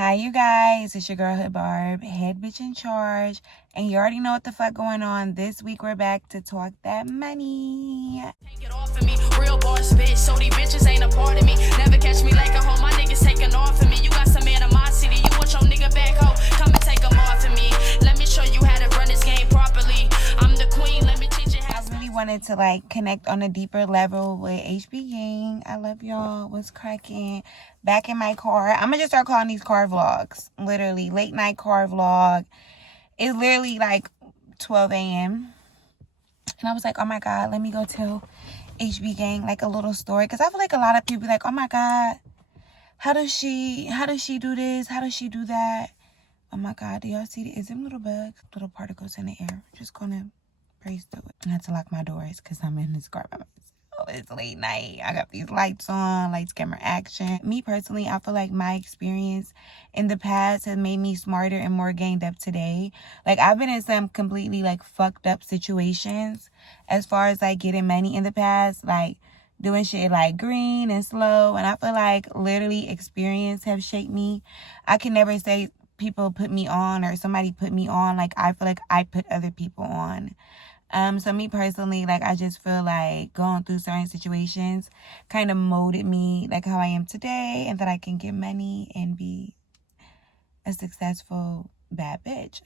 Hi, you guys. It's your girl, Hood Barb, head bitch in charge. And you already know what the fuck going on. This week, we're back to talk that money. Take it off of me, real boss bitch. So these bitches ain't a part of me. Never catch me like a hoe. My niggas taking off of me. You got some animosity. You want your nigga back hoe? Come and take them off of me. Let me show you how to run this game properly. I'm the queen. Let me teach you how. I really wanted to connect on a deeper level with HB Gang. I love y'all. What's cracking? Back in my car. I'm gonna just start calling these car vlogs. Literally, late night car vlog. It's literally like 12 a.m. And I was like, oh my God, let me go tell HB Gang like a little story. Because I feel like a lot of people be like, oh my God, how does she do this? How does she do that? Oh my God, do y'all see is them little bugs, little particles in the air? I'm just gonna praise through it. I had to lock my doors because I'm in this car by myself. It's late night. I got these lights on, lights, camera, action. Me personally, I feel like my experience in the past has made me smarter and more gained up today. Like, I've been in some completely fucked up situations as far as getting money in the past, doing shit green and slow. And I feel like literally experience have shaped me. I can never say people put me on or somebody put me on. I feel like I put other people on. So me personally, I just feel like going through certain situations kind of molded me how I am today, and that I can get money and be a successful bad bitch.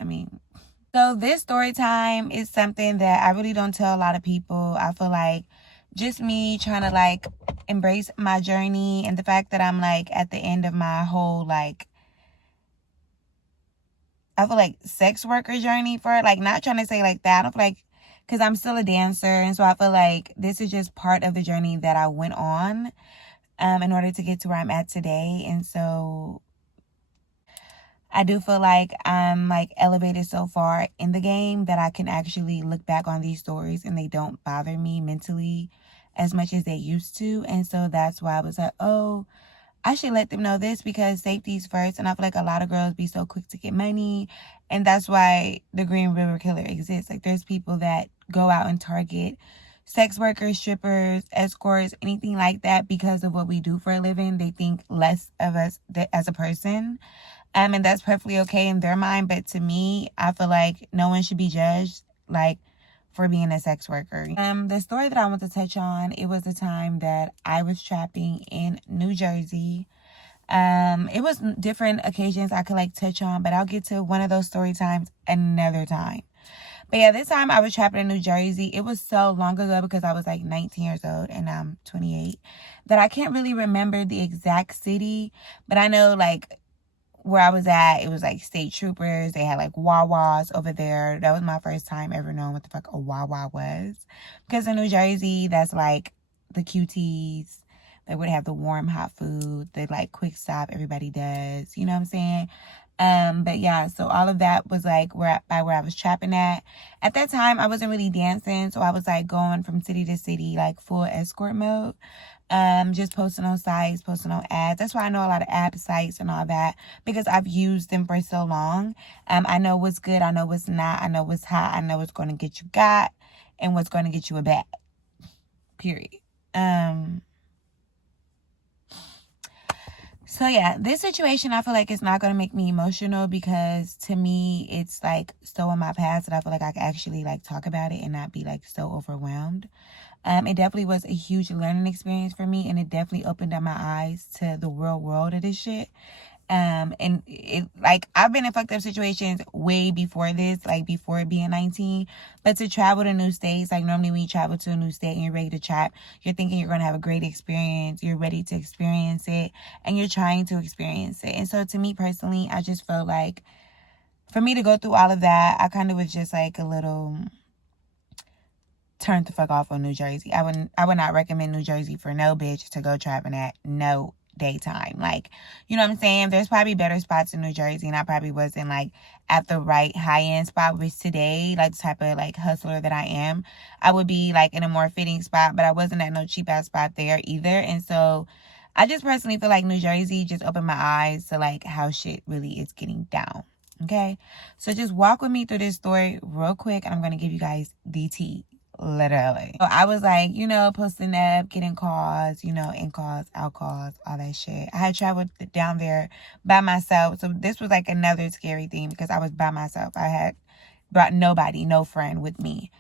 So this story time is something that I really don't tell a lot of people. I feel like just me trying to embrace my journey and the fact that I'm at the end of my whole I feel like sex worker journey for it. Not trying to say that. I don't feel like, because I'm still a dancer, and so I feel like this is just part of the journey that I went on in order to get to where I'm at today. And so I do feel like I'm elevated so far in the game that I can actually look back on these stories and they don't bother me mentally as much as they used to. And so that's why I was like, oh, I should let them know this, because safety's first. And I feel like a lot of girls be so quick to get money. And that's why the Green River Killer exists. There's people that go out and target sex workers, strippers, escorts, anything like that because of what we do for a living. They think less of us as a person. And that's perfectly okay in their mind. But to me, I feel like no one should be judged for being a sex worker. The story that I want to touch on, it was the time that I was trapping in New Jersey. It was different occasions I could touch on, but I'll get to one of those story times another time. But yeah, this time I was trapping in New Jersey. It was so long ago because I was 19 years old and I'm 28 that I can't really remember the exact city, but I know where I was at, it was state troopers. They had Wawas over there. That was my first time ever knowing what the fuck a Wawa was. Because in New Jersey, that's the QTs. They would have the warm, hot food. The quick stop everybody does. You know what I'm saying? But yeah, so all of that was where I was trapping at. At that time, I wasn't really dancing. So I was going from city to city, full escort mode. Just posting on sites, posting on ads. That's why I know a lot of ad sites and all that, because I've used them for so long. I know what's good, I know what's not, I know what's hot, I know what's going to get you got and what's going to get you a bag. Period. So yeah, this situation I feel like it's not going to make me emotional, because to me it's so in my past that I feel like I can actually talk about it and not be so overwhelmed. It definitely was a huge learning experience for me, and it definitely opened up my eyes to the real world of this shit. And it I've been in fucked up situations way before this, before being 19. But to travel to new states, normally when you travel to a new state and you're ready to trap, you're thinking you're gonna have a great experience, you're ready to experience it, and you're trying to experience it. And so to me personally, I just felt like for me to go through all of that, I kind of was just a little turned the fuck off on New Jersey. I would not recommend New Jersey for no bitch to go trapping at no daytime. You know what I'm saying? There's probably better spots in New Jersey, and I probably wasn't at the right high-end spot, which today, the type of hustler that I am, I would be in a more fitting spot, but I wasn't at no cheap ass spot there either. And so I just personally feel like New Jersey just opened my eyes to how shit really is getting down. Okay, so just walk with me through this story real quick, and I'm gonna give you guys the tea. literally. So I was like, posting up, getting calls, in calls, out calls, all that shit. I had traveled down there by myself. So this was like another scary thing because I was by myself. I had brought nobody, no friend with me.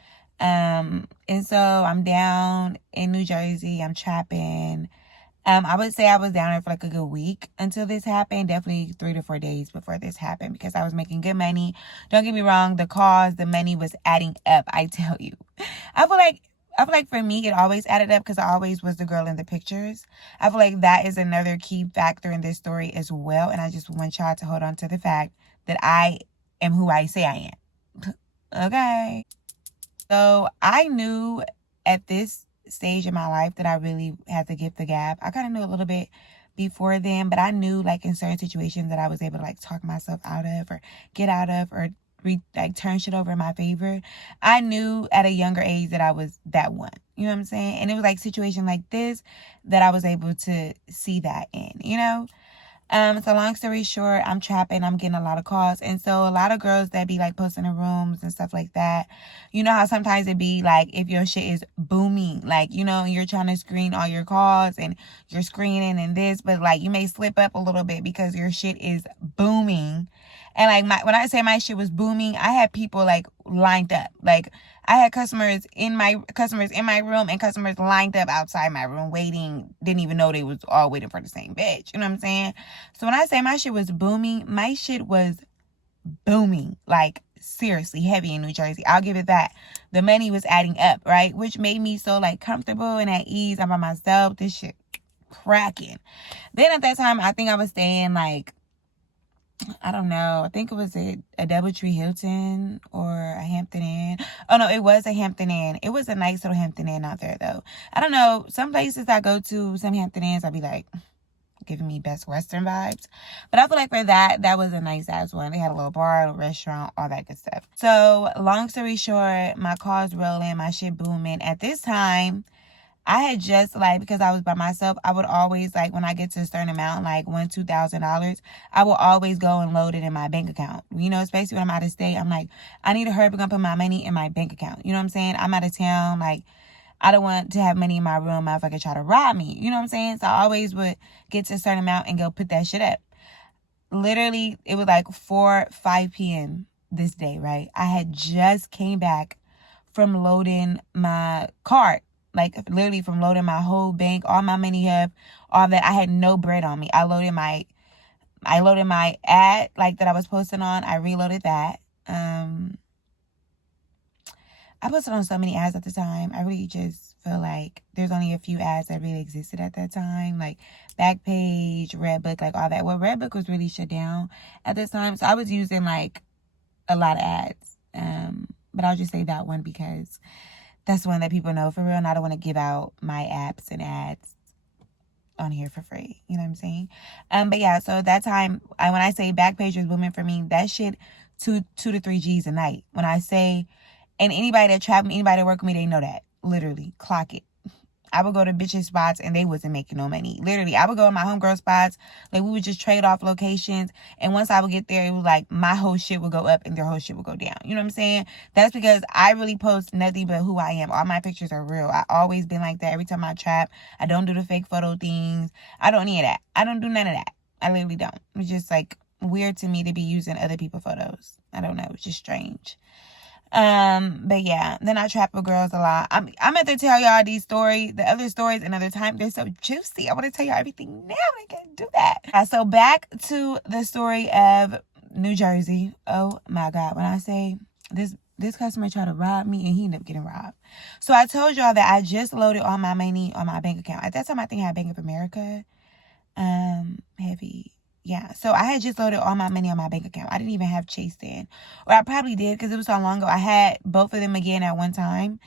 And so I'm down in New Jersey. I'm trapping. I would say I was down there for like a good week until this happened. Definitely 3 to 4 days before this happened because I was making good money. Don't get me wrong, the calls, the money was adding up. I tell you, I feel like for me, it always added up because I always was the girl in the pictures. I feel like that is another key factor in this story as well. And I just want y'all to hold on to the fact that I am who I say I am. Okay. So I knew at this stage in my life that I really had to gift the gab. I kind of knew a little bit before then, but I knew like in certain situations that I was able to like talk myself out of or get out of or turn shit over in my favor. I knew at a younger age that I was that one. You know what I'm saying? And it was like situation like this that I was able to see that in. So long story short, I'm trapping, I'm getting a lot of calls. And so a lot of girls that be like posting in rooms and stuff like that, you know how sometimes it be like if your shit is booming, like, you're trying to screen all your calls and you're screening and this, but like you may slip up a little bit because your shit is booming. And like when I say my shit was booming, I had people like lined up. Like I had customers in my room and customers lined up outside my room waiting. Didn't even know they was all waiting for the same bitch. You know what I'm saying? So when I say my shit was booming, my shit was booming. Like seriously heavy in New Jersey. I'll give it that. The money was adding up, right? Which made me so like comfortable and at ease. I'm by myself. This shit cracking. Then at that time, I think I was staying like, I don't know. I think it was a Doubletree Hilton or a Hampton Inn. Oh, no, it was a Hampton Inn. It was a nice little Hampton Inn out there, though. I don't know. Some places I go to, some Hampton Inns, I'll be like, giving me Best Western vibes. But I feel like for that was a nice ass one. They had a little bar, a little restaurant, all that good stuff. So, long story short, my car's rolling, my shit booming. At this time, I had just like, because I was by myself, I would always like when I get to a certain amount, like $1,000-$2,000, I will always go and load it in my bank account. Especially when I'm out of state, I'm like, I need to hurry up and put my money in my bank account. You know what I'm saying? I'm out of town, like I don't want to have money in my room if I could try to rob me. You know what I'm saying? So I always would get to a certain amount and go put that shit up. Literally, it was like 5 p.m. this day, right? I had just came back from loading my cart. Like literally from loading my whole bank, all my money up, all that. I had no bread on me. I loaded my ad like that I was posting on. I reloaded that. I posted on so many ads at the time. I really just feel like there's only a few ads that really existed at that time, like Backpage, Redbook, like all that. Well, Redbook was really shut down at this time, so I was using like a lot of ads. But I'll just say that one because that's one that people know for real, and I don't want to give out my apps and ads on here for free. You know what I'm saying? But yeah, so at that time, when I say Backpage was booming for me, that shit, 2 to 3 G's a night. When I say, and anybody that trap me, anybody that work with me, they know that. Literally, clock it. I would go to bitches spots and they wasn't making no money. Literally, I would go to my homegirl spots. Like, we would just trade off locations. And once I would get there, it was like my whole shit would go up and their whole shit would go down. You know what I'm saying? That's because I really post nothing but who I am. All my pictures are real. I always been like that. Every time I trap, I don't do the fake photo things. I don't need that. I don't do none of that. I literally don't. It's just like weird to me to be using other people's photos. I don't know. It's just strange. But yeah, then I trap with girls a lot. I'm at to tell y'all these stories, the other stories another time. They're so juicy. I want to tell y'all everything now. I can't do that. So back to the story of New Jersey. Oh my God. When I say this customer tried to rob me and he ended up getting robbed. So I told y'all that I just loaded all my money on my bank account. At that time, I think I had Bank of America. Heavy. Yeah, so I had just loaded all my money on my bank account. I didn't even have Chase then. Or I probably did because it was so long ago. I had both of them again at one time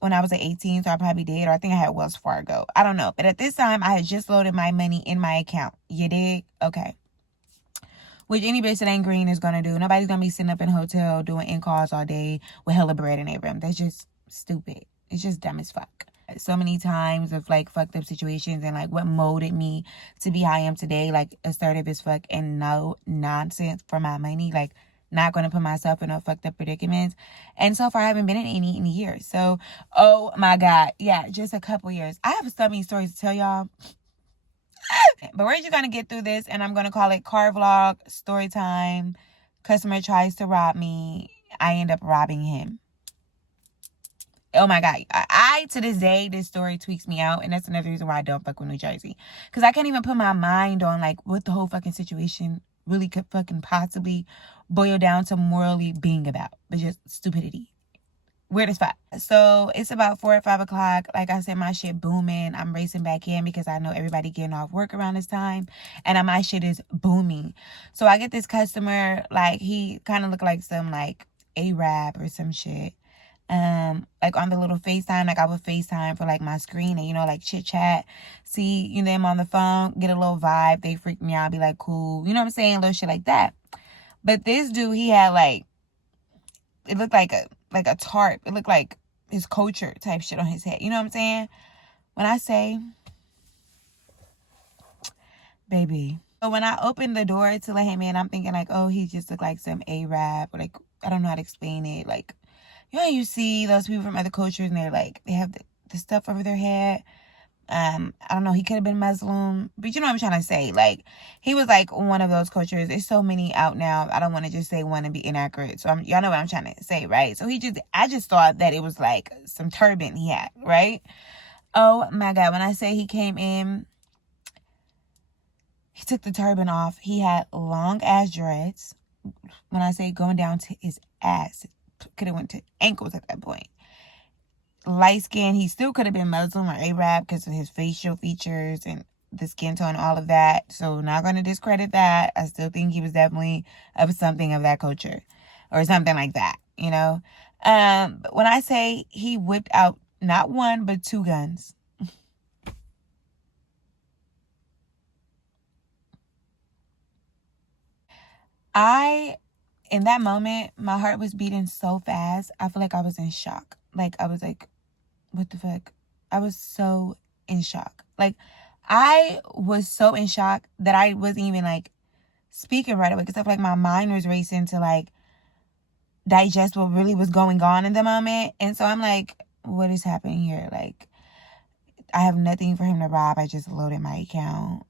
when I was at 18, so I probably did. Or I think I had Wells Fargo. I don't know. But at this time, I had just loaded my money in my account. You dig? Okay. Which any bitch that ain't green is going to do. Nobody's going to be sitting up in a hotel doing in-calls all day with hella bread in their room. That's just stupid. It's just dumb as fuck. So many times of like fucked up situations and like what molded me to be how I am today, like assertive as fuck and no nonsense for my money. Like not going to put myself in no fucked up predicaments. And so far, I haven't been in any years. So, oh my God. Yeah, just a couple years. I have so many stories to tell y'all. But we're just going to get through this, and I'm going to call it car vlog, story time. Customer tries to rob me. I end up robbing him. Oh my God. I to this day, this story tweaks me out. And that's another reason why I don't fuck with New Jersey. Because I can't even put my mind on like what the whole fucking situation really could fucking possibly boil down to morally being about. But just stupidity. Weird as fuck. So it's about 4 or 5 o'clock. Like I said, my shit booming. I'm racing back in because I know everybody getting off work around this time. And my shit is booming. So I get this customer, like he kind of looked like some like Arab or some shit. Like on the little FaceTime, like I would FaceTime for like my screen and, you know, like chit chat, see, you know, them on the phone, get a little vibe. They freak me out, be like, cool. You know what I'm saying? Little shit like that. But this dude, he had like, it looked like a tarp. It looked like his culture type shit on his head. You know what I'm saying? When I say, baby. So when I opened the door to let him in, I'm thinking like, oh, he just looked like some Arab, or like, I don't know how to explain it. Like, you know, you see those people from other cultures and they're like, they have the stuff over their head. I don't know, he could have been Muslim, but you know what I'm trying to say. Like, he was like one of those cultures. There's so many out now. I don't want to just say one and be inaccurate. So y'all know what I'm trying to say, right? So I just thought that it was like some turban he had, right? Oh my God. When I say he came in, he took the turban off. He had long ass dreads. When I say going down to his ass, could have went to ankles at that point. Light skin, he still could have been Muslim or Arab because of his facial features and the skin tone, all of that. So not going to discredit that. I still think he was definitely of something of that culture or something like that, you know. But when I say he whipped out not one but 2 guns. In that moment, my heart was beating so fast. I feel like I was in shock. Like, I was like, what the fuck? I was so in shock. Like, I was so in shock that I wasn't even, like, speaking right away. Because I feel like my mind was racing to, like, digest what really was going on in the moment. And so I'm like, what is happening here? Like, I have nothing for him to rob. I just loaded my account.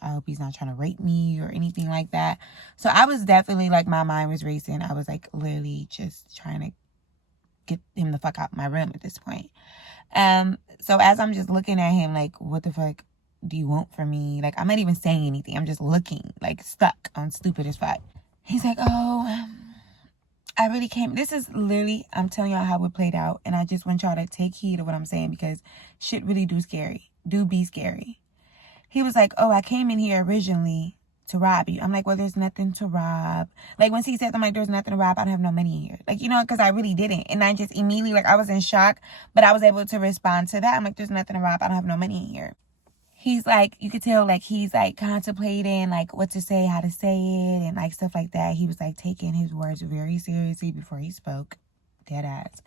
I hope he's not trying to rape me or anything like that. So I was definitely, like, my mind was racing. I was, like, literally just trying to get him the fuck out of my room at this point. So as I'm just looking at him, like, what the fuck do you want from me? Like, I'm not even saying anything. I'm just looking, like, stuck on stupid as fuck. He's like, oh, I really came. This is literally, I'm telling y'all how it played out. And I just want y'all to take heed of what I'm saying because shit really do be scary. He was like, oh, I came in here originally to rob you. I'm like, well, there's nothing to rob. Like, once he said, I'm like, there's nothing to rob. I don't have no money here. Like, you know, because I really didn't. And I just immediately, like, I was in shock, but I was able to respond to that. I'm like, there's nothing to rob. I don't have no money here. He's like, you could tell, like, he's, like, contemplating, like, what to say, how to say it, and, like, stuff like that. He was, like, taking his words very seriously before he spoke. Dead ass.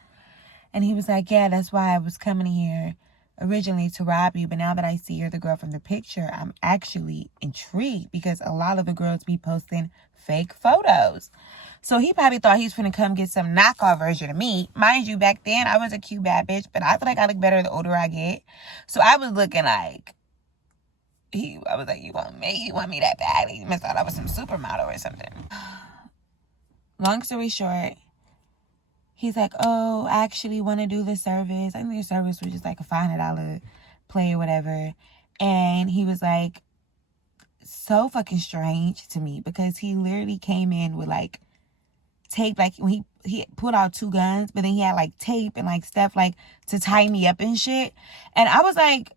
And he was like, yeah, that's why I was coming here originally to rob you, but now that I see you're the girl from the picture, I'm actually intrigued because a lot of the girls be posting fake photos. So he probably thought he was gonna come get some knockoff version of me. Mind you, back then I was a cute bad bitch, but I feel like I look better the older I get. So I was looking like I was like, you want me that badly? You must have thought I was some supermodel or something. Long story short, he's like, oh, I actually want to do the service. I think the service was just like a $500 play or whatever. And he was like, so fucking strange to me because he literally came in with like tape. Like when he pulled out 2 guns, but then he had like tape and like stuff like to tie me up and shit. And I was like,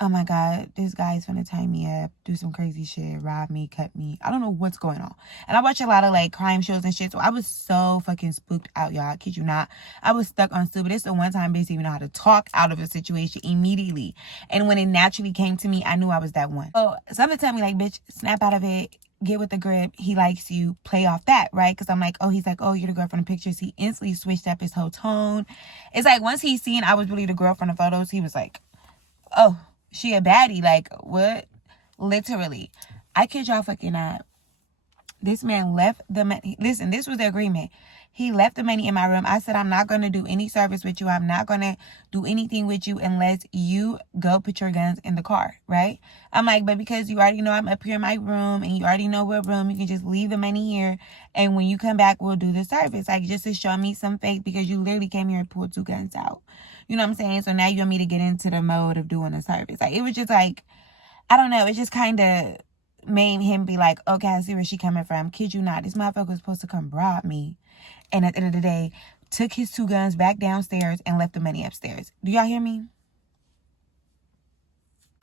oh my God, this guy's gonna tie me up, do some crazy shit, rob me, cut me. I don't know what's going on. And I watch a lot of like crime shows and shit, so I was so fucking spooked out, y'all. I kid you not. I was stuck on stupid. It's the one time bitch even know how to talk out of a situation immediately. And when it naturally came to me, I knew I was that one. So something tell me like, bitch, snap out of it. Get with the grip. He likes you. Play off that, right? Because I'm like, oh, he's like, oh, you're the girl from the pictures. He instantly switched up his whole tone. It's like once he seen I was really the girl from the photos, he was like, oh, she a baddie. Like, what? Literally. I kid y'all fucking not. This man left the money. Listen, this was the agreement. He left the money in my room. I said, I'm not going to do any service with you. I'm not going to do anything with you unless you go put your guns in the car, right? I'm like, but because you already know I'm up here in my room and you already know what room, you can just leave the money here. And when you come back, we'll do the service. Like, just to show me some faith, because you literally came here and pulled 2 guns out. You know what I'm saying? So now you want me to get into the mode of doing a service. Like, it was just like, I don't know. It just kind of made him be like, okay, I see where she coming from. Kid you not, this motherfucker was supposed to come rob me. And at the end of the day, took his 2 guns back downstairs and left the money upstairs. Do y'all hear me?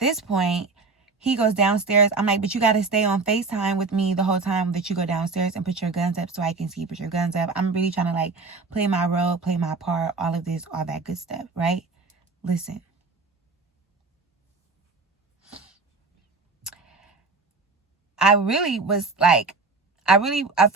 This point, he goes downstairs. I'm like, but you got to stay on FaceTime with me the whole time that you go downstairs and put your guns up so I can see you put your guns up. I'm really trying to like play my role, play my part, all of this, all that good stuff, right? Listen. I feel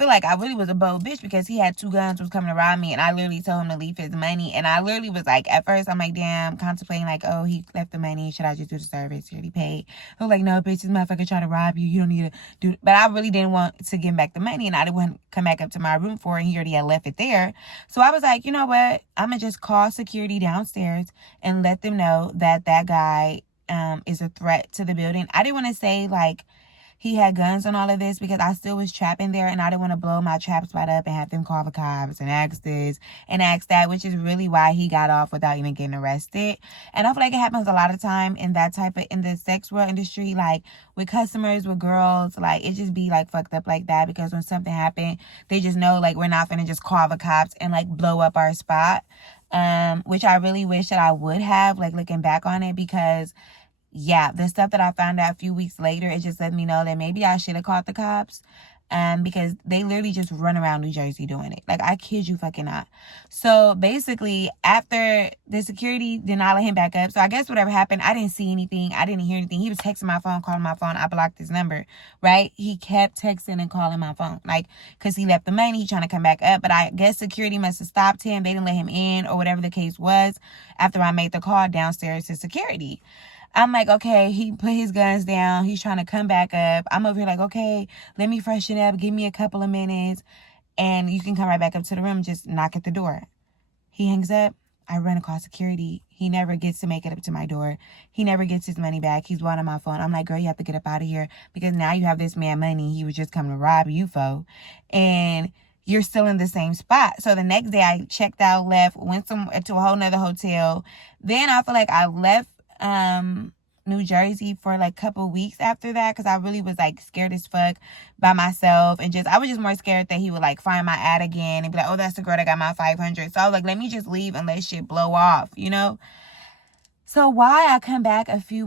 like I really was a bold bitch, because he had 2 guns, was coming to rob me, and I literally told him to leave his money. And I literally was like, at first, I'm like, damn, contemplating like, oh, he left the money. Should I just do the service? He already paid. I was like, no, bitch, this motherfucker trying to rob you. You don't need to do. But I really didn't want to give him back the money, and I didn't want to come back up to my room for it, and he already had left it there. So I was like, you know what? I'm going to just call security downstairs and let them know that that guy is a threat to the building. I didn't want to say like he had guns on all of this, because I still was trapping there, and I didn't want to blow my trap spot up and have them call the cops and ask this and ask that, which is really why he got off without even getting arrested. And I feel like it happens a lot of time in that type of, in the sex world industry, like with customers, with girls, like it just be like fucked up like that, because when something happened, they just know like we're not gonna just call the cops and like blow up our spot, which I really wish that I would have, like looking back on it, because yeah, the stuff that I found out a few weeks later, it just let me know that maybe I should have called the cops. Because they literally just run around New Jersey doing it. Like, I kid you fucking not. So basically, after the security did not let him back up, so I guess whatever happened, I didn't see anything. I didn't hear anything. He was texting my phone, calling my phone. I blocked his number, right? He kept texting and calling my phone, like, because he left the money. He trying to come back up. But I guess security must have stopped him. They didn't let him in, or whatever the case was, after I made the call downstairs to security. I'm like, okay, he put his guns down. He's trying to come back up. I'm over here like, okay, let me freshen up. Give me a couple of minutes, and you can come right back up to the room. Just knock at the door. He hangs up. I run across security. He never gets to make it up to my door. He never gets his money back. He's blowing on my phone. I'm like, girl, you have to get up out of here, because now you have this man money he was just coming to rob you for, and you're still in the same spot. So the next day I checked out, left, went to a whole nother hotel. Then I feel like I left New Jersey for like a couple weeks after that, because I really was like scared as fuck by myself, and I was just more scared that he would like find my ad again and be like, oh, that's the girl that got my 500. So I was like, let me just leave and let shit blow off, you know. So why I come back a few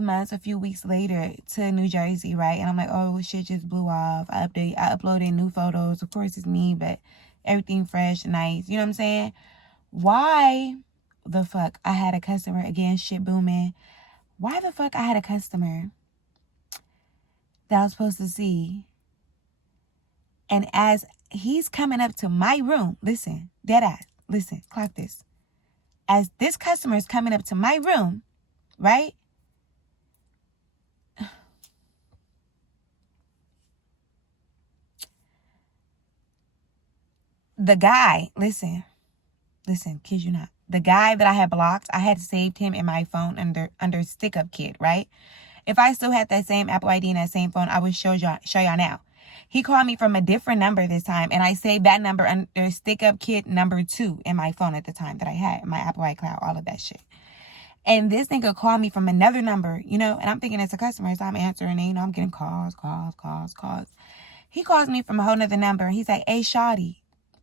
weeks later to New Jersey, right? And I'm like, oh, shit just blew off. I uploaded new photos. Of course it's me, but everything fresh, nice. You know what I'm saying? Why the fuck I had a customer again, shit booming. Why the fuck I had a customer that I was supposed to see, and as he's coming up to my room, listen, dead ass, listen, clock this. As this customer is coming up to my room, right? The guy, listen, kid you not. The guy that I had blocked, I had saved him in my phone under Stick Up Kid, right? If I still had that same Apple ID and that same phone, I would show y'all now. He called me from a different number this time, and I saved that number under Stick Up Kid number 2 in my phone at the time that I had, my Apple iCloud, all of that shit. And this nigga called me from another number, you know, and I'm thinking it's a customer, so I'm answering, and, you know, I'm getting calls. He calls me from a whole nother number, and he's like, hey, shawty.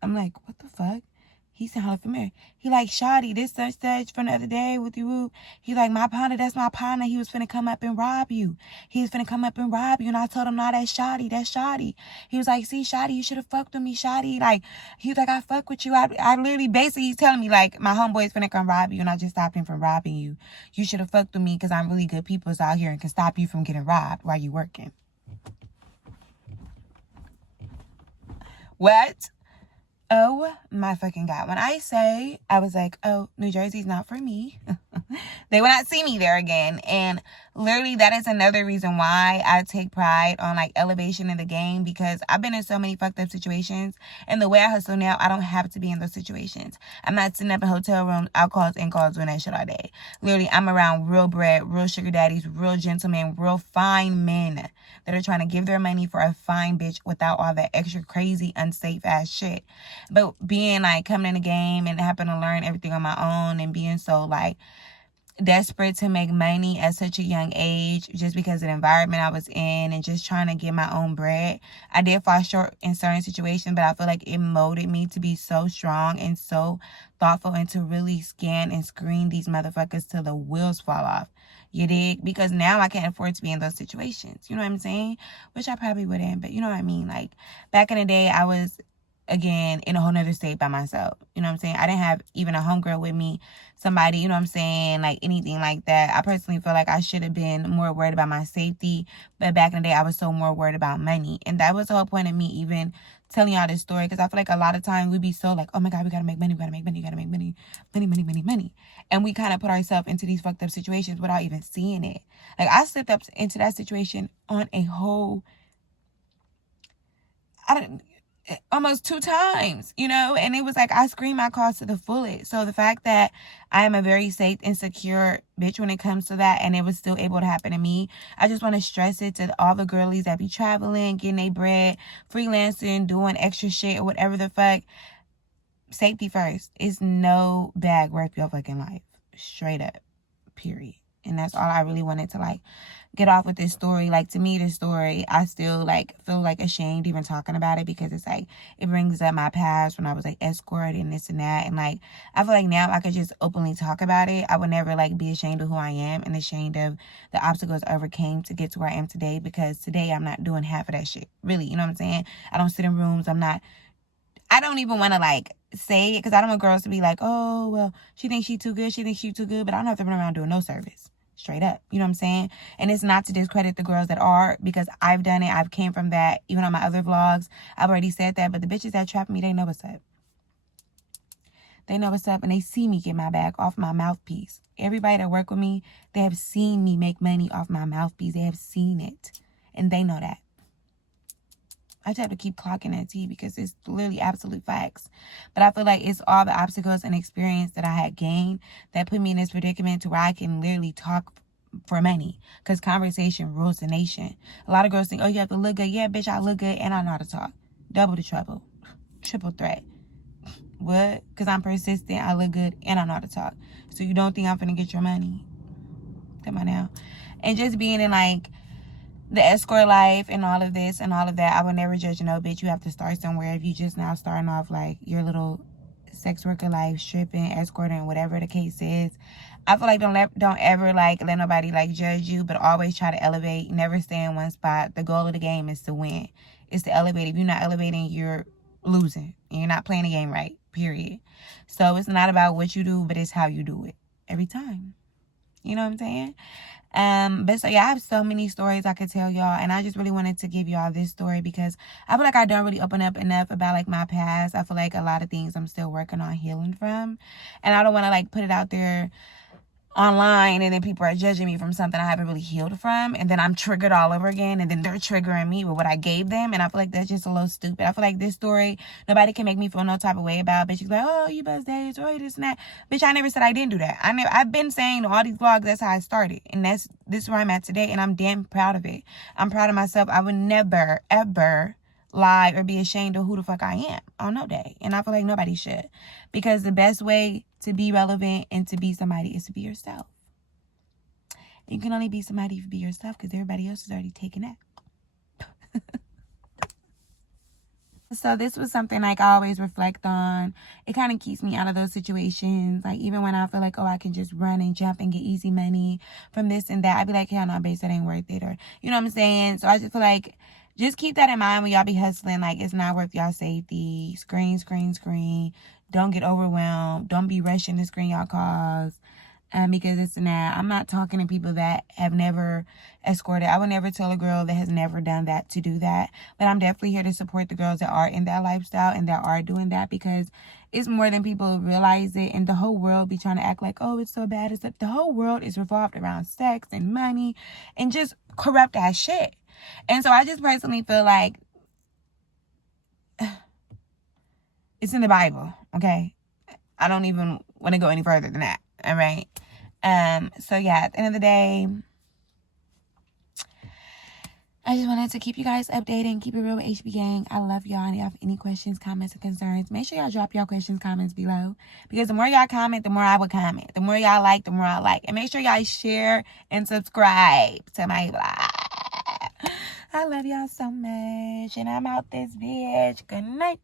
I'm like, what the fuck? He sounded familiar. He like, shawty, this such from the other day with you. He like, my partner, that's my partner. He was finna come up and rob you. And I told him, nah, that's shawty. He was like, see, shawty, you should have fucked with me, shawty. Like, he was like, I fuck with you. I literally, basically, he's telling me, like, my homeboy's finna come rob you, and I just stopped him from robbing you. You should have fucked with me, because I'm really good people's out here and can stop you from getting robbed while you working. What? Oh my fucking God. When I say, I was like, oh, New Jersey's not for me. They will not see me there again. And literally, that is another reason why I take pride on like elevation in the game, because I've been in so many fucked up situations, and the way I hustle now, I don't have to be in those situations. I'm not sitting up in hotel rooms, outcalls, and calls doing that shit all day. Literally, I'm around real bread, real sugar daddies, real gentlemen, real fine men that are trying to give their money for a fine bitch without all that extra crazy, unsafe ass shit. But being like coming in the game and having to learn everything on my own, and being so like desperate to make money at such a young age, just because of the environment I was in and just trying to get my own bread, I did fall short in certain situations, but I feel like it molded me to be so strong and so thoughtful, and to really scan and screen these motherfuckers till the wheels fall off. You dig? Because now I can't afford to be in those situations. You know what I'm saying? Which I probably wouldn't, but you know what I mean? Like, back in the day, I was, again, in a whole nother state by myself. You know what I'm saying? I didn't have even a homegirl with me, somebody, you know what I'm saying, like anything like that. I personally feel like I should have been more worried about my safety, but back in the day, I was so more worried about money. And that was the whole point of me even telling y'all this story, because I feel like a lot of times we be so like, oh my God, we gotta make money, we gotta make money, we gotta make money, money, money, money, money. And we kind of put ourselves into these fucked up situations without even seeing it. Like, I slipped up into that situation on a whole, almost 2 times, you know, and it was like I screamed my cause to the fullest. So the fact that I am a very safe and secure bitch when it comes to that, and it was still able to happen to me, I just want to stress it to all the girlies that be traveling, getting their bread, freelancing, doing extra shit or whatever the fuck. Safety first. It's no bag worth your fucking life. Straight up. Period. And that's all I really wanted to like get off with this story. Like, to me, this story, I still like feel like ashamed even talking about it, because it's like it brings up my past when I was like escorted and this and that. And like, I feel like now I could just openly talk about it. I would never like be ashamed of who I am and ashamed of the obstacles I overcame to get to where I am today, because today I'm not doing half of that shit. Really, you know what I'm saying? I don't sit in rooms. I don't even want to like say it, because I don't want girls to be like, oh, well, she thinks she too good. She thinks she too good. But I don't have to run around doing no service. Straight up. You know what I'm saying? And it's not to discredit the girls that are, because I've done it. I've came from that. Even on my other vlogs, I've already said that. But the bitches that trap me, they know what's up. They know what's up, and they see me get my bag off my mouthpiece. Everybody that work with me, they have seen me make money off my mouthpiece. They have seen it. And they know that. I just have to keep clocking that T, because it's literally absolute facts. But I feel like it's all the obstacles and experience that I had gained that put me in this predicament to where I can literally talk for money, because conversation rules the nation. A lot of girls think, oh, you have to look good. Yeah, bitch, I look good and I know how to talk. Double the trouble. Triple threat. What? Because I'm persistent, I look good, and I know how to talk. So you don't think I'm finna get your money? Come on now. And just being in like the escort life and all of this and all of that, I would never judge no bitch. You have to start somewhere. If you just now starting off like your little sex worker life, stripping, escorting, whatever the case is, I feel like don't ever like let nobody like judge you, but always try to elevate. Never stay in one spot. The goal of the game is to win. It's to elevate. If you're not elevating, you're losing. And you're not playing the game right. Period. So it's not about what you do, but it's how you do it every time. You know what I'm saying? But so yeah, I have so many stories I could tell y'all, and I just really wanted to give y'all this story because I feel like I don't really open up enough about like my past. I feel like a lot of things I'm still working on healing from, and I don't want to like put it out there online and then people are judging me from something I haven't really healed from, and then I'm triggered all over again, and then they're triggering me with what I gave them, and I feel like that's just a little stupid. I feel like this story, nobody can make me feel no type of way about. Bitch, she's like, oh, you bust days, or this and that. Bitch, I never said I didn't do that. I've been saying all these vlogs, that's how I started, and this is where I'm at today, and I'm damn proud of it. I'm proud of myself. I would never, ever lie or be ashamed of who the fuck I am on no day. And I feel like nobody should. Because the best way to be relevant and to be somebody is to be yourself. You can only be somebody if you be yourself, because everybody else is already taken that. So this was something like I always reflect on. It kind of keeps me out of those situations. Like even when I feel like, oh, I can just run and jump and get easy money from this and that, I'd be like, hell no, bitch, that ain't worth it. Or, you know what I'm saying? So I just feel like, just keep that in mind when y'all be hustling. Like, it's not worth y'all safety. Screen. Don't get overwhelmed. Don't be rushing to screen y'all calls. Because it's now, I'm not talking to people that have never escorted. I would never tell a girl that has never done that to do that. But I'm definitely here to support the girls that are in that lifestyle and that are doing that, because it's more than people realize it. And the whole world be trying to act like, oh, it's so bad. It's like the whole world is revolved around sex and money and just corrupt ass shit. And so I just personally feel like it's in the Bible, okay? I don't even want to go any further than that, all right? So yeah, at the end of the day, I just wanted to keep you guys updated and keep it real with HB Gang. I love y'all. And if you have any questions, comments, or concerns, make sure y'all drop y'all questions, comments below. Because the more y'all comment, the more I will comment. The more y'all like, the more I like. And make sure y'all share and subscribe to my vlog. I love y'all so much. And I'm out this bitch. Good night.